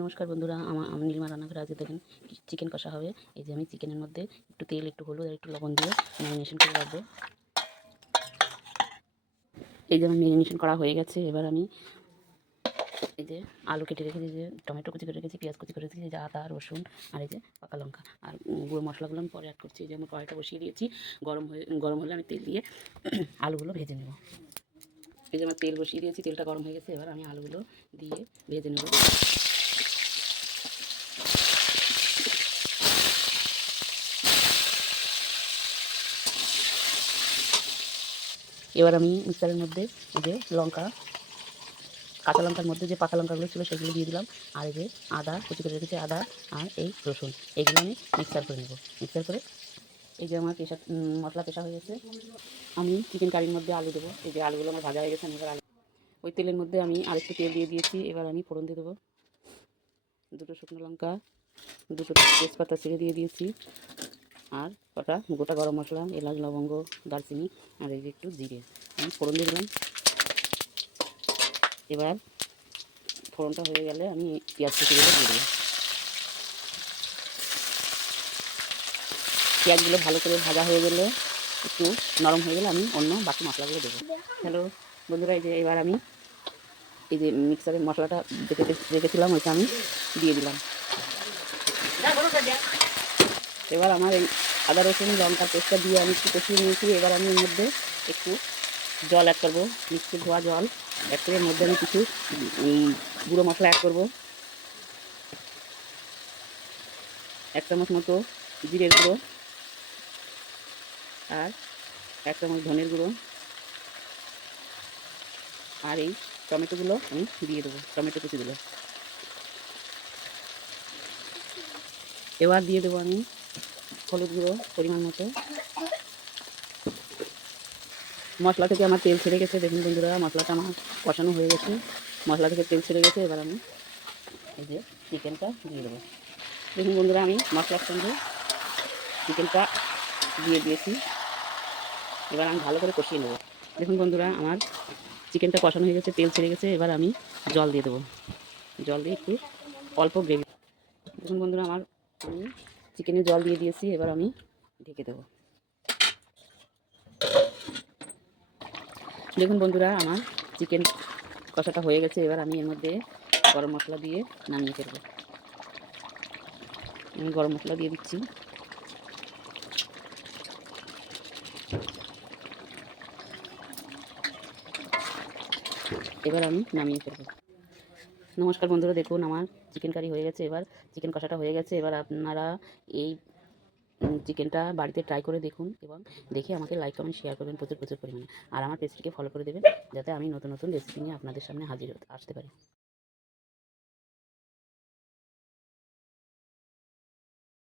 নমস্কার বন্ধুরা, আমি নীলিমা রান্নাঘরে আজকে দেখেন চিকেন কষা হবে। এই যে আমি চিকেনের মধ্যে একটু তেল, একটু হলুদ আর একটু লবণ দিয়ে ম্যারিনেশন করে রাখবো। এই যে আমার ম্যারিনেশন করা হয়ে গেছে। এবার আমি এই যে আলু কেটে রেখেছি, যে টমেটো কুচি করে রেখেছি, পেঁয়াজ কুচি করে রেখেছি, যে আদা রসুন আর এই যে পাকা লঙ্কা আর গুঁড়ো মশলাগুলো আমি পরে অ্যাড করছি। এই যে আমি কড়াইটা বসিয়ে দিয়েছি, গরম হলে আমি তেল দিয়ে আলুগুলো ভেজে নেব। এই যে আমার তেল বসিয়ে দিয়েছি, তেলটা গরম হয়ে গেছে। এবার আমি আলুগুলো দিয়ে ভেজে নেব। এবার আমি মিক্সারের মধ্যে এই যে কাঁচা লঙ্কার মধ্যে যে পাকা লঙ্কাগুলো ছিল সেগুলো দিয়ে দিলাম। আর এই যে আদা কুচি করে রেখেছি, আদা আর এই রসুন, এইগুলো আমি মিক্সার করে নেব। মিক্সার করে এই যে আমার মশলা পেশা হয়ে গেছে। আমি চিকেন কারির মধ্যে আলু দেবো। এই যে আলুগুলো আমার ভাজা হয়ে গেছে। আমি এবার ওই তেলের মধ্যে আমি আরেকটু তেল দিয়ে দিয়েছি। এবার আমি ফোড়ন দিয়ে দেবো। দুটো শুকনো লঙ্কা, দুটো তেজপাতা ছিঁড়ে দিয়ে দিয়েছি, আর কটা গোটা গরম মশলা, এলাচ, লবঙ্গ, দারচিনি আর এই যে একটু জিরে আমি ফোড়ন দিয়ে দিলাম। এবার ফোড়নটা হয়ে গেলে আমি পেঁয়াজ কুচিগুলো দিয়ে দেবো। পেঁয়াজগুলো ভালো করে ভাজা হয়ে গেলে, একটু নরম হয়ে গেলে আমি অন্য বাকি মশলাগুলো দেবো। হ্যালো বন্ধুরা, এই যে এবার আমি এই যে মিক্সারের মশলাটা রেখেছিলাম ওইটা আমি দিয়ে দিলাম। এবার আমার এই আদা রসুন লঙ্কার পেস্টটা দিয়ে আমি একটু কষিয়ে নিয়েছি। এবার আমি এর মধ্যে একটু জল অ্যাড করবো, মিক্সির ধোয়া জল অ্যাড করে এর মধ্যে আমি কিছু গুঁড়ো মশলা অ্যাড করবো। 1 চামচ মতো জিরের গুঁড়ো আর 1 চামচ ধনের গুঁড়ো, আর এই টমেটোগুলো আমি দিয়ে দেবো, টমেটো কুচিগুলো। এবার দিয়ে দেবো আমি হলুদ গুঁড়ো পরিমাণ মতো। মশলা থেকে আমার তেল ছেড়ে গেছে। দেখুন বন্ধুরা, মশলাটা আমার কষানো হয়ে গেছে, মশলা থেকে তেল ছেড়ে গেছে। এবার আমি এই যে চিকেনটা দিয়ে দেবো। দেখুন বন্ধুরা, আমি মশলার সঙ্গে চিকেনটা দিয়ে দিয়েছি। এবার আমি ভালো করে কষিয়ে নেব। দেখুন বন্ধুরা, আমার চিকেনটা কষানো হয়ে গেছে, তেল ছেড়ে গেছে। এবার আমি জল দিয়ে দেবো। জল দিয়ে একটু অল্প গ্রেভি। দেখুন বন্ধুরা, আমি চিকেনে জল দিয়ে দিয়েছি। এবার আমি ঢেকে দেবো। দেখুন বন্ধুরা, আমার চিকেন কষাটা হয়ে গেছে। এবার আমি এর মধ্যে গরম মশলা দিয়ে নামিয়ে ফেলবো। আমি গরম মশলা দিয়ে দিচ্ছি। এবার আমি নামিয়ে ফেলবো। নমস্কার বন্ধুরা, দেখুন আমার চিকেন কারি হয়ে গেছে। এবার চিকেন কষাটা হয়ে গেছে। এবার আপনারা এই চিকেনটা বাড়িতে ট্রাই করে দেখুন এবং দেখে আমাকে লাইক কমেন্ট শেয়ার করবেন প্রচুর পরিমাণে। আর আমার পেজটিকে ফলো করে দেবেন, যাতে আমি নতুন নতুন রেসিপি নিয়ে আপনাদের সামনে হাজির আসতে পারি।